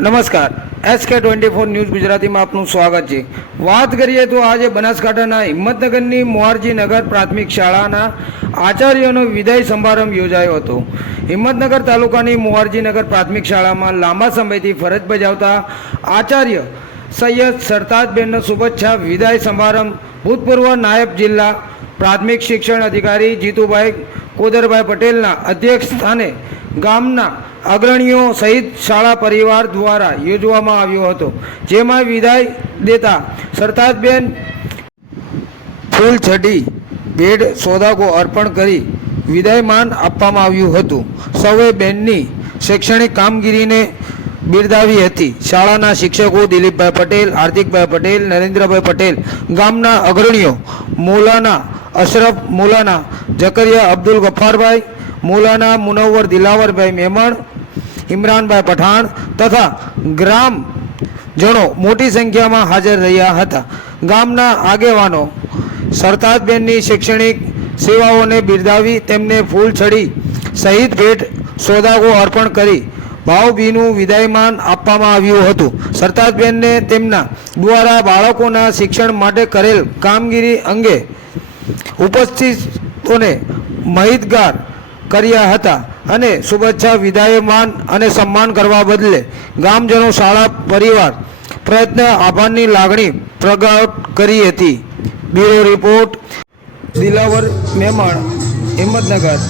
નમસ્કાર. SK twenty four news ગુજરાતીમાં આપનું સ્વાગત છે. વાત કરીએ તો આજે બનાસકાંઠાના હિંમતનગરની મોરારજીનગર પ્રાથમિક શાળાના આચાર્યોનો વિદાય સમારંભ યોજાયો હતો. હિંમતનગર તાલુકાની મોરારજીનગર પ્રાથમિક શાળામાં લાંબા સમયથી ફરજ બજાવતા આચાર્ય સૈયદ સરતાજબેનનો શુભેચ્છા વિદાય સમારંભ ભૂતપૂર્વ નાયબ જિલ્લા પ્રાથમિક શિક્ષણ અધિકારી જીતુભાઈ કોદરભાઈ પટેલના અધ્યક્ષ સ્થાને ગામના અગ્રણીઓ સહિત શાળા પરિવાર દ્વારા યોજવામાં આવ્યો હતો. જેમાં વિદાય દેતા સરતાજબેન ફૂલ છડી ભેડ સોદાગો અર્પણ કરી વિદાયમાન આપવામાં આવ્યું હતું. સૌએ બેનની શૈક્ષણિક કામગીરીને બિરદાવી હતી. શાળાના શિક્ષકો દિલીપભાઈ પટેલ, હાર્દિકભાઈ પટેલ, નરેન્દ્રભાઈ પટેલ, ગામના અગ્રણીઓ મોલાના અશરફ મોલાના જકરિયા અબ્દુલ ગફ્ફારભાઈ મોલાના મુનવ્વર દિલાવરભાઈ મેમણ, ઇમરાનભાઈ પઠાણ તથા ગ્રામ જણો મોટી સંખ્યામાં હાજર રહ્યા હતા. ગામના આગેવાનો સરતાજબેનની શૈક્ષણિક સેવાઓને બિરદાવી તેમને ફૂલ છડી સહિત ભેટ સોદાગો અર્પણ કરી ભાવભીનું વિદાયમાન આપવામાં આવ્યું હતું. સરતાજબેનને તેમના દ્વારા બાળકોના શિક્ષણ માટે કરેલ કામગીરી અંગે ઉપસ્થિતોને માહિતગાર કર્યા હતા અને શુભેચ્છા, વિદાયમાન અને સન્માન કરવા બદલે ગામજનો, શાળા, પરિવાર પ્રયત્ન, આભારની લાગણી પ્રગટ કરી હતી. Bureau report, Dilawar Memon Himmatnagar.